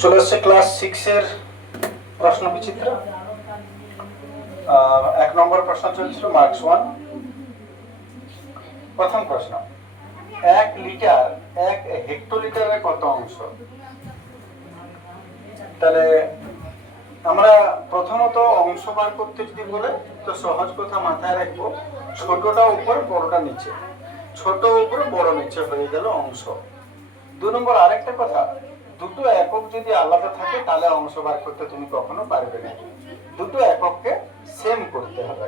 চলে এসছে ক্লাস 6 এর প্রশ্ন বিচিত্র। 1 নম্বর প্রশ্ন চলছিল মার্কস 1। প্রথম প্রশ্ন, 1 লিটার 1 হেক্টোলিটারে কত অংশ? তাহলে আমরা প্রথমত অংশ বার করতে যদি বলে তো সহজ কথা মাথায় রাখবো, ছোটটা উপর বড়টা নিচে, ছোট উপরে বড় নিচে হয়ে গেল অংশ। 2 নম্বর আরেকটা কথা, দুটো একক যদি আলাদা থাকে তাহলে অংশ বার করতে তুমি কখনো পারবে না। দুটো একককে সেম করতে হবে।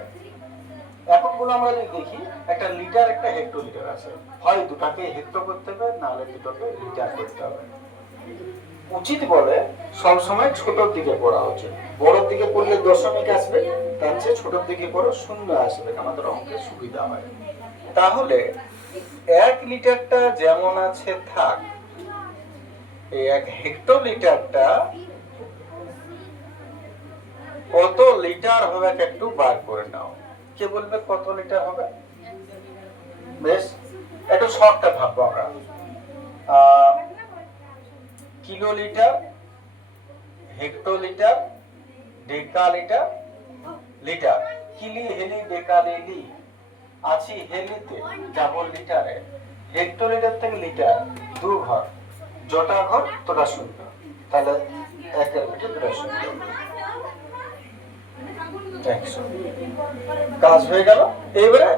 এককগুলো আমরা যদি দেখি, একটা লিটার একটা হেক্টোলিটার আছে, হয় দুটাকে হেক্টো করতে হবে নাহলে দুটোকে লিটার করতে হবে। উচিত বলে সবসময় ছোটর দিকে পড়া উচিত। বড়র দিকে পড়লে দশমিক আসবে, তার চেয়ে ছোটর দিকে পড়ো শূন্য আসবে, আমাদের অঙ্কে সুবিধা হয়। তাহলে 1 লিটারটা যেমন আছে থাক, এই 1 হেক্টোলিটারটা কত লিটার হবে একটু বার করে নাও। কে বলবে কত লিটার হবে? বেশ, একটু শর্টটা ভাববো আমরা। Kilolitre, hectolitre, decalitre, litre. কিলি, হেলি, ডেকালিলি। আছি হেলিতে, যাব লিটারে। হেক্টোলিটার থেকে লিটার 2 ঘর, জটা ঘর তোটা শূন্য, তাহলে 1 এর ভিতরে তোটা শূন্য, 100। কাজ হয়ে গেল। এবারে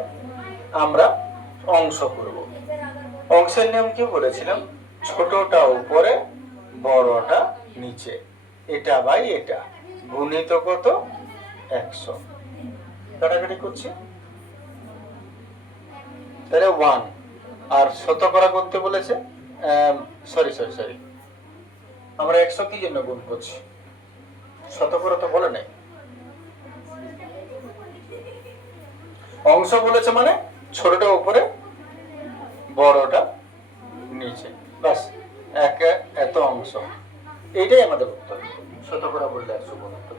আমরা অংশ করব। অংশের নিয়ম কি বলেছিলাম? ছোটটা উপরে বড়টা নিচে, এটা বাই এটা, গুণিত কত? 100। কাটাকাটি করছি, তাহলে 1। আর শতকরা করতে বলেছে, সরি আমরা 100 কি জন্য গুণ করছি? শতকরা তো বলে নাই। অংশ বলেছে মানে ছোটটা উপরে বড়টা নিচে, বাস এত অংশ, এইটাই আমাদের উত্তর। শতকরা বললে 100 গুণ উত্তর।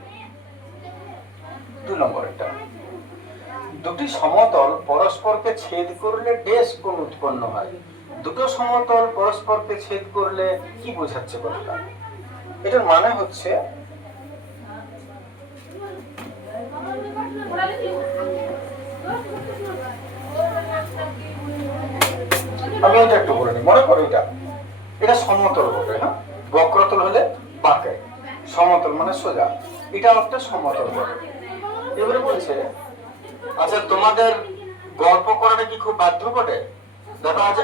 2 নম্বর, এটা দুটি সমতল পরস্পরকে ছেদ করলে ড্যাশ কোণ উৎপন্ন হয়। দুটো সমতল পরস্পরকে ছেদ করলে কি বোঝাচ্ছে কথাটা? এটার মানে হচ্ছে, আমি এটা একটু বলে নিই। মনে করো এটা সমতল বটে, হ্যাঁ, বক্রতল হলে বাঁকে, সমতল মানে সোজা, এটা একটা সমতল বটে। এবারে বলছে, আচ্ছা তোমাদের গল্প করাটা কি খুব বাধ্য বটে? দেখো আজ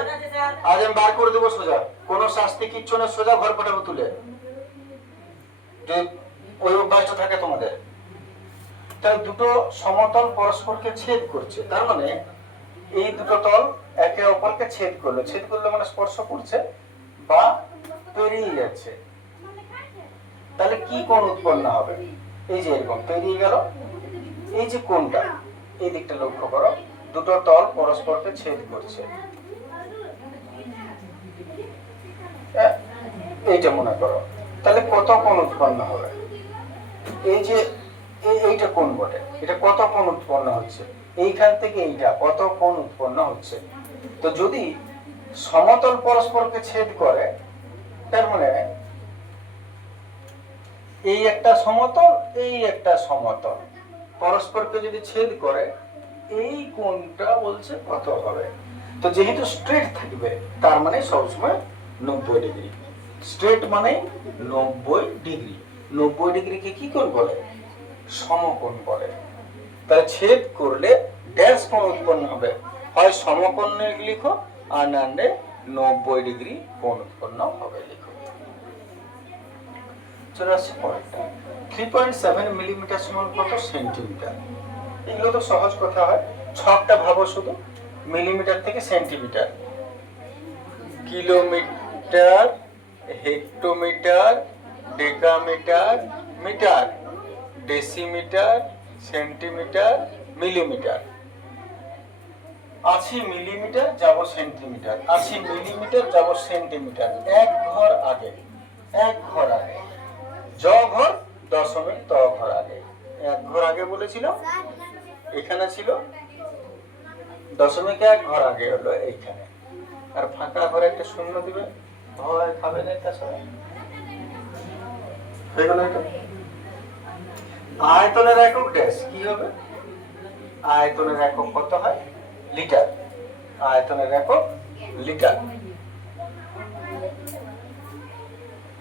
আমি বার করে দেবো সোজা, কোনো শাস্তি কিচ্ছু না, সোজা ঘর পাঠাবো তুলে, যে ওই অভ্যাসটা থাকে তোমাদের। তাই দুটো সমতল পরস্পরকে ছেদ করছে, তার মানে এই দুটো তল একে অপরকে ছেদ করলে মানে স্পর্শ করছে বা পেরিয়ে যাচ্ছে, তাহলে কি কোণ উৎপন্ন হবে? এই যে এরকম পেরিয়ে গেল, এই যে কোণটা, এই দিকটা লক্ষ্য করো, দুটো তল পরস্পরকে ছেদ করছে, এইটা মনে করো, তাহলে কত কোণ উৎপন্ন হবে? এই যে এইটা কোণ বটে, এটা কত কোণ উৎপন্ন হচ্ছে? এইখান থেকে এইটা কত কোণ উৎপন্ন হচ্ছে? তো যদি সমতল পরস্পরকে ছেদ করে, তার মানে এই একটা সমতল, এই একটা সমতল পরস্পরকে যদি ছেদ করে, এই কোণটা বলছে কত হবে। তো যেহেতু স্ট্রেট থাকবে, তার মানে সবসময় 90 ডিগ্রি। স্ট্রেট মানে 90 ডিগ্রি। 90 ডিগ্রিকে কি কোণ বলে? সমকোণ বলে। তাহলে ছেদ করলে ড্যাশ কোণ উৎপন্ন হবে, হয় সমকোণ লিখো আর নাহলে 90 ডিগ্রি কোণ উৎপন্ন হবে লিখো। চলে আসছে পরেরটা, 3.7 মিলিমিটার সমান কত সেন্টিমিটার? এগুলো তো সহজ কথা হয়, ছকটা ভাবো শুধু, মিলিমিটার থেকে centimetre, kilometre, hectometre, decametre, metre, decimetre, centimetre, millimetre. আছি মিলিমিটার যাব সেন্টিমিটার, আছি মিলিমিটার যাব সেন্টিমিটার, এক ঘর আগে, জ ঘর দশমিক ত ঘর আগে, 1 ঘর আগে বলেছিল, এখানে ছিল 0.1 ঘর আগে হলো এইখানে, আর ফাঁকা ঘরে একটা শূন্য দিবে, ভয় খাবে না তাছাড়া হয়ে গেল এটা। আয়তনের একক ড্যাশ কি হবে? আয়তনের একক কত হয়? লিটার। আয়তনের একক লিটার।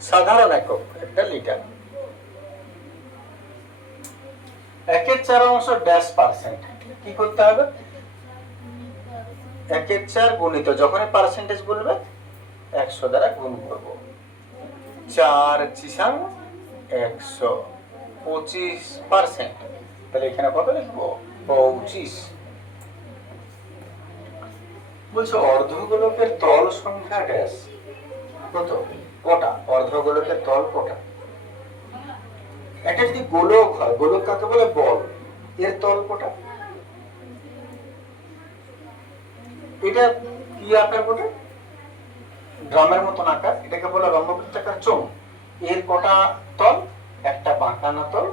সাধারণ একক একটা লিটার। 1/4 ড্যাশ পার্সেন্ট কি করতে হবে? 1/4 গুণিত, যখনই পার্সেন্টেজ বলবে 100 দ্বারা গুণ করব। 4 চিসাং 100, 25%। তাহলে এখানে কত লিখবো? 25। বলছে অর্ধগোলকের তল সংখ্যা ড্যাশ কত? কটা? অর্ধগোলকের তল কটা? এটা যদি গোলক হয়, গোলক কাকে বলে? বল। এর তল কটা? এটা কি আকার বলে? ড্রামের মতন আকার, এটাকে বলে রম্ববৃত্তাকার চোঙ। এর কটা তল? একটা বাঁকানো তল,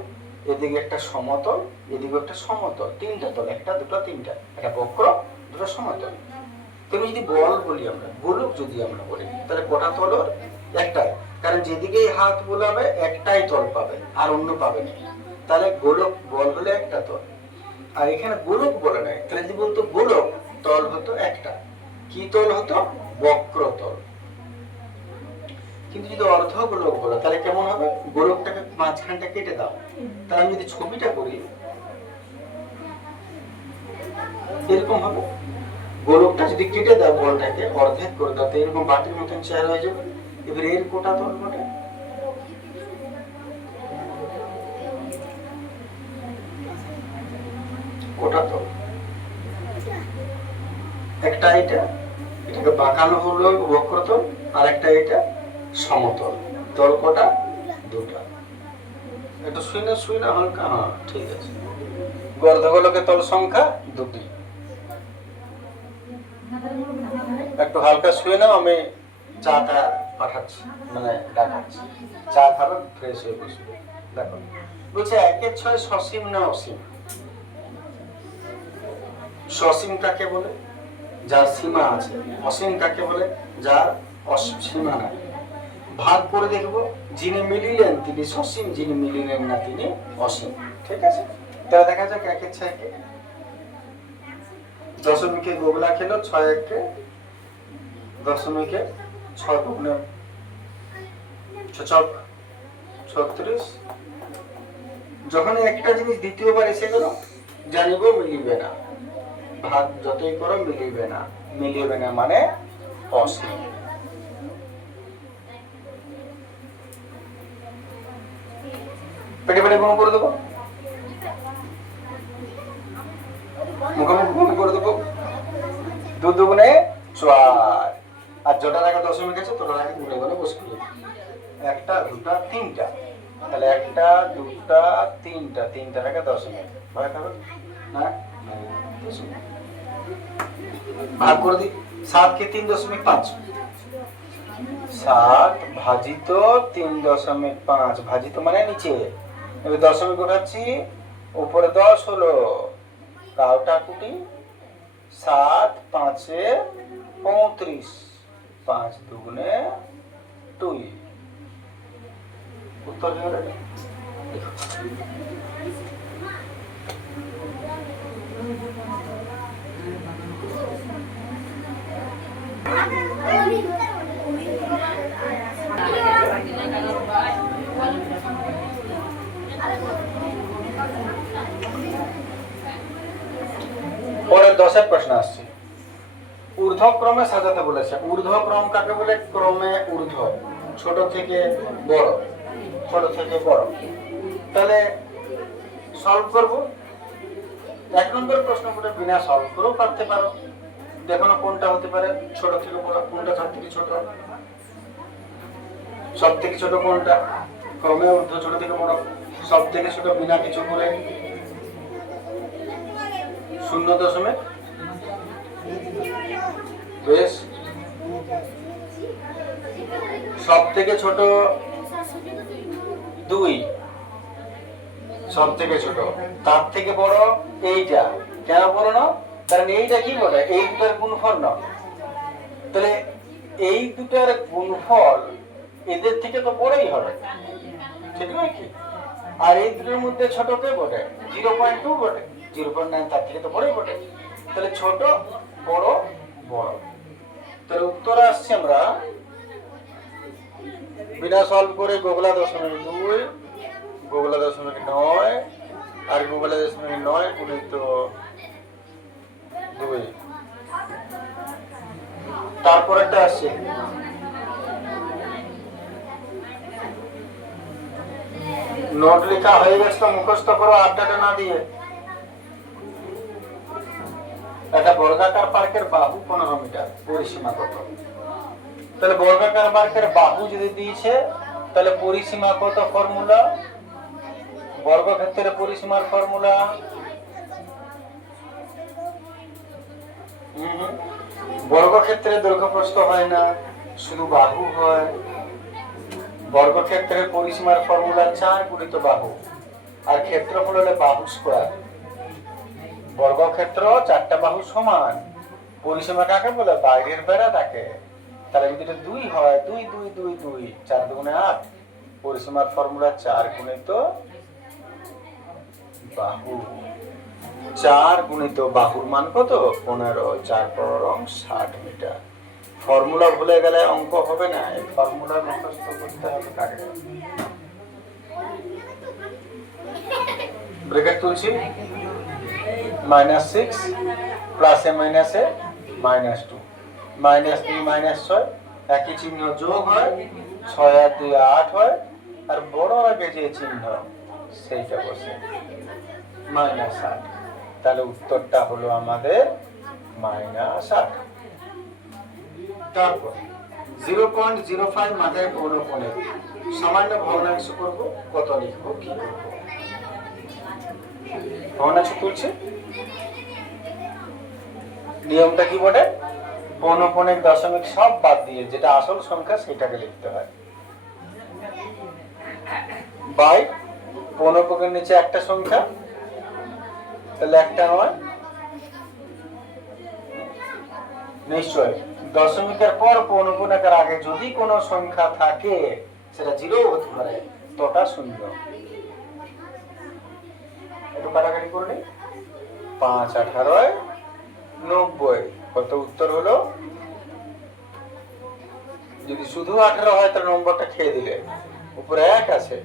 এদিকে একটা সমতল, এদিকে একটা সমতল, তিনটা তল, একটা দুটো তিনটা, একটা বক্র, দুটো সমতল। তুমি যদি বল বলি আমরা, গোলক যদি আমরা বলি, তাহলে কটা তল? একটাই, কারণ যেদিকেই হাত বোলাবে একটাই তল পাবে, আর অন্য পাবে না। তাহলে গোলক বল হলে একটা তল, আর এখানে গোলক বলে নাই, তাহলে যদি বলতো গোলক, তল হতো একটা। কি তল হতো? বক্রতল। কিন্তু যদি অর্ধ গোলক বলো তাহলে কেমন হবে? গোলকটাকে মাঝখানটা কেটে দাও। তাহলে আমি যদি ছবিটা করি এরকম হবে। গোলকটা যদি কেটে দাও, বলটাকে অর্ধেক করে দাও, তো এরকম বাটির মতন চেহারা হয়ে যাবে। এবার এর কোটা তল কোটা? কোটা তল একটা, এটা এটাকে বাঁকানো হলো বক্রতল, আর একটা এটা সমতল। তল কোটা? দুটা। এটা শুই না হালকা, হ্যাঁ ঠিক আছে। অর্ধগোলকের তল সংখ্যা দুটি। একটু হালকা শুয়ে নাও, আমি চাটা পাঠাচ্ছি, মানে ডাকাচ্ছি। চা খাবে, ফ্রেশ হয়ে বসবে। দেখো বলছে 1/6 সসীম না অসীম? সসীম কাকে বলে? যার সীমা আছে। অসীম কাকে বলে? যার সীমা নাই। ভাগ করে দেখবো, যিনি মিলিলেন তিনি সসীম, যিনি মিলিলেন না তিনি অসীম। ঠিক আছে, তাহলে দেখা যাক 1/6 দশমিকে গোগলা খেলো, 6 দশমিকে 6 গুণে 36। যখন একটা জিনিস দ্বিতীয়বার এসে গেল, জানিব মিলিবে না। ভাগ যতই করো মিলিবে না। মিলিবে না মানে অসীম। পেটে পেটে গুণ করে দেবো, মুখোমুখি গুণ করে দেবো। 2 দুগুণে 4, আর যেটা আগে দশমিক আছে তোটার আগে গুণে গুণে বসে দিবি। 1 2 3, তাহলে 1 2 3, তিনটার আগে দশমিক। ভয় খাবে না? ভাগ করে দিই। 7 কে 3.5, 7 ভাজিত 3.5, ভাজিত মানে নিচে। এবার দশমিক উঠাচ্ছি, উপরে 10 হলো, কাউটা কুটি। 7 5 35, 5 দুগুণে 2। উত্তর কি হবে? পরের 10 প্রশ্ন আসছে। ঊর্ধ্বক্রমে সাজাতে বলেছে। ঊর্ধ্বক্রম কাকে বলে? ক্রমে ঊর্ধ্ব, ছোট থেকে বড়, ছোট থেকে বড়। তাহলে সলভ করব। 1 নম্বর প্রশ্ন করে বিনা সলভ করেও পারতে পারো। দেখো না কোনটা হতে পারে ছোট থেকে বড়, কোনটা সব থেকে ছোট। সব থেকে ছোট কোনটা? ক্রমে ঊর্ধ্ব, ছোট থেকে বড়। সব থেকে ছোট বিনা কিছু করে 0.। বেশ, সব থেকে ছোট 2, সব থেকে ছোট। তার থেকে বড় এইটা, কেন বড় না? কারণ এইটা কি বলে, এই দুটার গুণফল না। তাহলে এই দুটার গুণফল এদের থেকে তো বড়ই হবে, ঠিক নয় কি? আর এই দুটোর মধ্যে ছোট কে বটে? 0.2 বটে, 0.9 তার থেকে তো বড়ই বটে। তাহলে ছোট বড় বড়। তাহলে উত্তর আসছে আমরা বিনা সলভ করে গোগলা 0.2, গোগলা 0.9 আর গোগলা 0.9 গুণিত 2। তারপরেরটা আসছে নোট লেখা হয়ে গেছে তো মুখস্থ করো, আড্ডাটা না দিয়ে। একটা বর্গাকার পার্কের বাহু 15 মিটার, পরিসীমা কত? তাহলে বর্গাকার পার্কের বাহু যদি দিয়েছে তাহলে পরিসীমা কত? ফর্মুলা বর্গক্ষেত্রের পরিসীমার ফর্মুলা বর্গক্ষেত্রে দৈর্ঘ্য প্রস্থ হয় না, শুধু বাহু হয়। বর্গক্ষেত্রের পরিসীমার ফর্মুলা 4 গুণিত বাহু, আর ক্ষেত্রফল হলে বাহু স্কয়ার। বর্গক্ষেত্র 4টা বাহু সমান, পরিসীমা কাকে বলে? বাইরের বেড়াটাকে। তাহলে যদি এটা 2 হয়, 2 2 2 2 4 দুগুণে 8, পরিসীমার ফর্মুলা 4 গুণিত বাহু। 4 গুণিত বাহুর মান কত? 15, 4 পরম 60 মিটার। ফর্মুলা ভুলে গেলে অঙ্ক হবে না, এই ফর্মুলা মুখস্থ করতে হবে। কাকে ব্র্যাকেট তুলছি, -6 প্লাসে মাইনাসে -2, -3 -6 একই চিহ্ন যোগ হয়, 6 আর 2 8 হয়, আর বড় আগে যে চিহ্ন সেইটা বসে -8। তাহলে উত্তরটা হলো আমাদের -8। তারপর 0.05 মাথায় পৌনঃপুনিক সামান্য ভগ্নাংশ করব, কত লিখবো, কি করব? ভগ্নাংশ তুলছে, নিয়মটা কি বলে? পৌনঃপুনিক দশমিক সব বাদ দিয়ে যেটা আসল সংখ্যা সেটাকে লিখতে হয়। বাই পৌনঃপুনিকের নিচে একটা সংখ্যা, তাহলে একটা নয় নিশ্চয়। দশমিকের পর পৌনঃপুনিকের আগে যদি কোনো সংখ্যা থাকে সেটা 0 হতে পারে, তোটা 0। একটু কাটাকাটি করে নিই। 5 18 90, কত? উত্তর হলো, যদি শুধু 18 হয় তাহলে নম্বরটা খেয়ে দিলে, উপরে 1 আছে,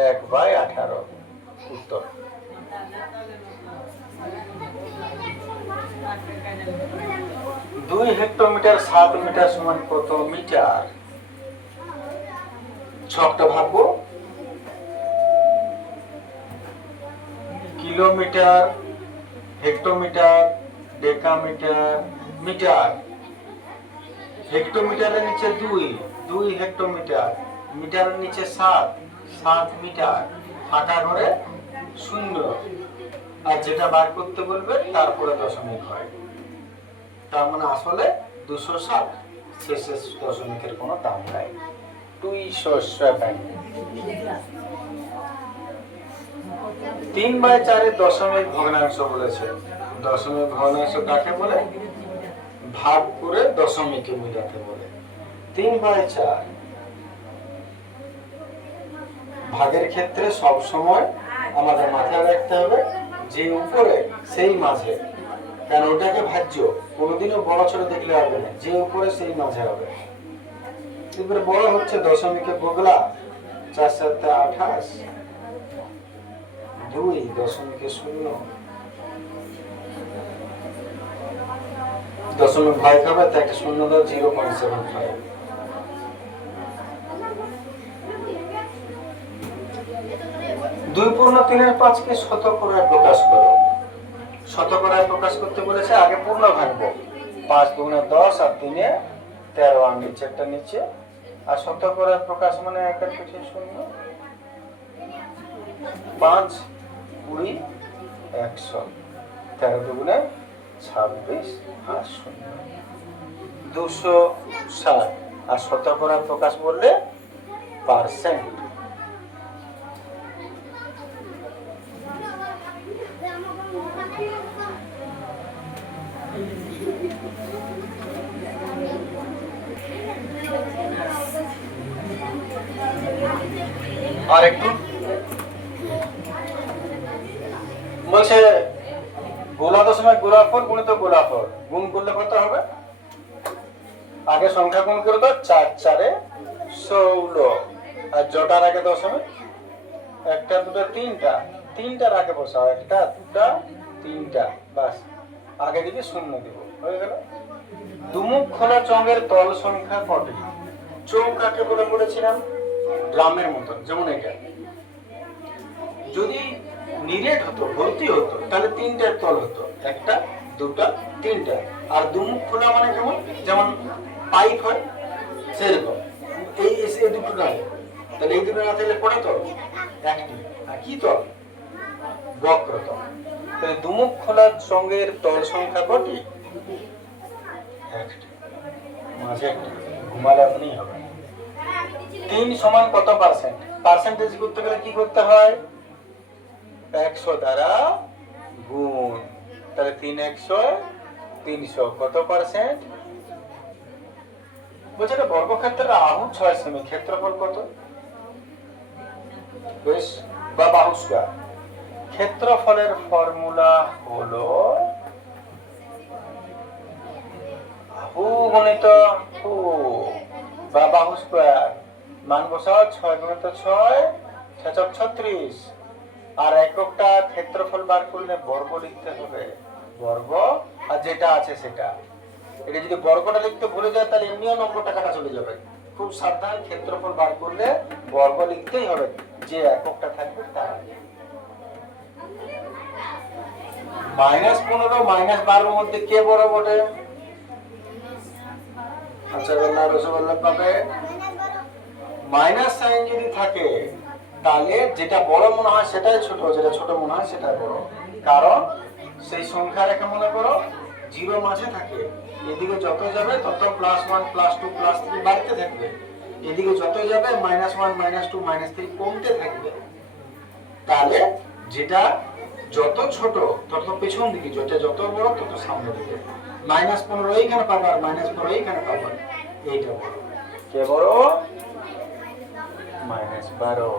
1/18 উত্তর। দুই হেক্টোমিটার 7 মিটার সমান কত মিটার? ছকটা ভাববো, কিলোমিটার, হেক্টোমিটার, ডেকামিটার, মিটার। হেক্টোমিটারের নিচে 2 হেক্টোমিটার, মিটারের নিচে 7 মিটার, ফাঁকা ঘরে 0, আর যেটা বার করতে বলবে তারপরে দশমিক হয়। তার মানে আসলে 207, শেষে দশমিকের কোনো দাম নাই, 207। 3/4 দশমিক ভগ্নাংশ বলেছে। দশমিক ভগ্নাংশ কাকে বলে? ভাগ করে দশমিকে মিলাতে বলে। 3/4 ভাগের ক্ষেত্রে সব সময় আমাদের মাথায় রাখতে হবে যে উপরে সেই মাঝে, কারণ ওটাকে ভাজ্য, কোনোদিনও বড় ছোট দেখলে হবে না, যে উপরে সেই মাঝে হবে। এবারে বড় হচ্ছে দশমিকে গোগলা, 4 7 28, 2 দশমিকে 0, দশমিক ভয় খাবে তো একটা 0 দাও, 0.75। দুই পূর্ণ 3/5কে শতকরায় প্রকাশ করো। শতকরায় প্রকাশ করতে বলেছে, আগে পূর্ণ ভাঙবো, 5 দুগুণে 10 আর 3 13, আর নিচেরটা নিচে, আর শতকরায় প্রকাশ মানে 1 পিঠে 0, 5 20 100, 13 দুগুণে 26 আর 0 260, আর শতকরায় প্রকাশ বললে পার্সেন্ট। আর একটু বলছে গোলা দশমিক গোলাফল গুণিত গোলাফল গুণ করলে কত হবে? আগে সংখ্যা গুণ করে দাও, 4 4 16 আর জটার আগে দশমিক, একটা দুটো তিনটা, তিনটার আগে বসাও, একটা দুটা তিনটা, বাস আগে দিকে শূন্য দিব, হয়ে গেল। দুমুখ খোলা চঙ্গের তল সংখ্যা কটি? চোখ কাকে বলে বলেছিলাম? ড্রামের মতন, যেমন এটা যদি নিরেট হতো, ভর্তি হতো, তাহলে তিনটার তল হতো, একটা দুটা তিনটা। আর দুমুখ খোলা মানে কেমন? যেমন পাইপ হয় সেরকম, এই দুটো নাই, তাহলে এই দুটো না থাকলে পড়ে তল একটি। আর কি তল? বক্রতল। তাহলে দুমুখ খোলা চঙ্গের তল সংখ্যা কটি? একটি, মাঝে একটি, ঘুমালে আপনি হবে। 3 সমান কত পার্সেন্ট? পার্সেন্টেজ করতে গেলে কি করতে হয়? 100 দ্বারা গুণ, তাহলে 3 100 300, কত পার্সেন্ট? বলছে এটা বর্গক্ষেত্রের আহু 6 সেমি, ক্ষেত্রফল কত? বেশ, বা বাহু স্কয়ার। ক্ষেত্রফলের ফর্মুলা হলো আহু গুণিত আহু বা বাহু স্কয়ার। মান বসাও, 6 গুণিত 6 6 36। আর এককটা ক্ষেত্রফল বার করলে বর্গ লিখতে হবে, বর্গ, আর যেটা আছে সেটা। এটা যদি বর্গটা লিখতে ভুলে যায় তাহলে এমনিও নম্বরটা কাটা চলে যাবে। খুব সাবধান, ক্ষেত্রফল বার করলে বর্গ লিখতেই হবে, যে এককটা থাকবে তার। -15 -12 মধ্যে কে বড় বটে? আচ্ছা বললা রসগোল্লা পাবে। মাইনাস সাইন যদি থাকে তাহলে যেটা বড় মনে হয় সেটাই ছোট, যেটা ছোট মনে হয় সেটাই বড়। কারণ সেই সংখ্যা রেখে মনে করো 0 মাঝে থাকে, এদিকে যত যাবে তত +1 +2 +3 বাড়তে থাকবে, এদিকে যত যাবে -1 -2 -3 কমতে থাকবে। তাহলে যেটা যত ছোট তত পেছন দিকে, যেটা যত বড় তত সামনে দিকে। -15 এইখানে পাবো আর -4 এইখানে পাবো, এইটা বড়। কে বড়? -12।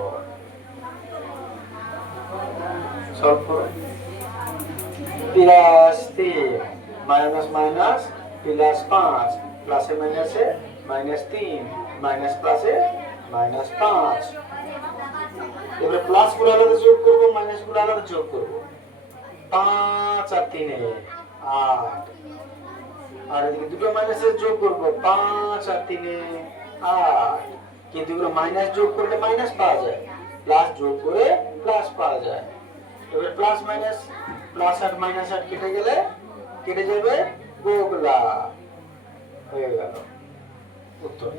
সলভ করো। +3 মাইনাস মাইনাস +5, প্লাসে মাইনাসে -3, মাইনাস প্লাসে -5। এবারে প্লাস গুলো আলাদা যোগ করবো, মাইনাস গুলো আলাদা যোগ করবো। 5 আর 3 8, আর এদিকে দুটো মাইনাসের যোগ করবো, 5 আর 3 8। কিন্তু এগুলো মাইনাস যোগ করলে মাইনাস পাওয়া যায়, প্লাস যোগ করে প্লাস পাওয়া যায়। এবারে প্লাস মাইনাস, প্লাস আর মাইনাস আর কেটে গেলে কেটে যাবে গোগলা, হয়ে গেল উত্তর।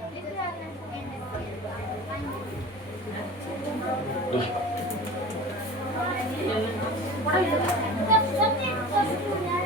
Thank you.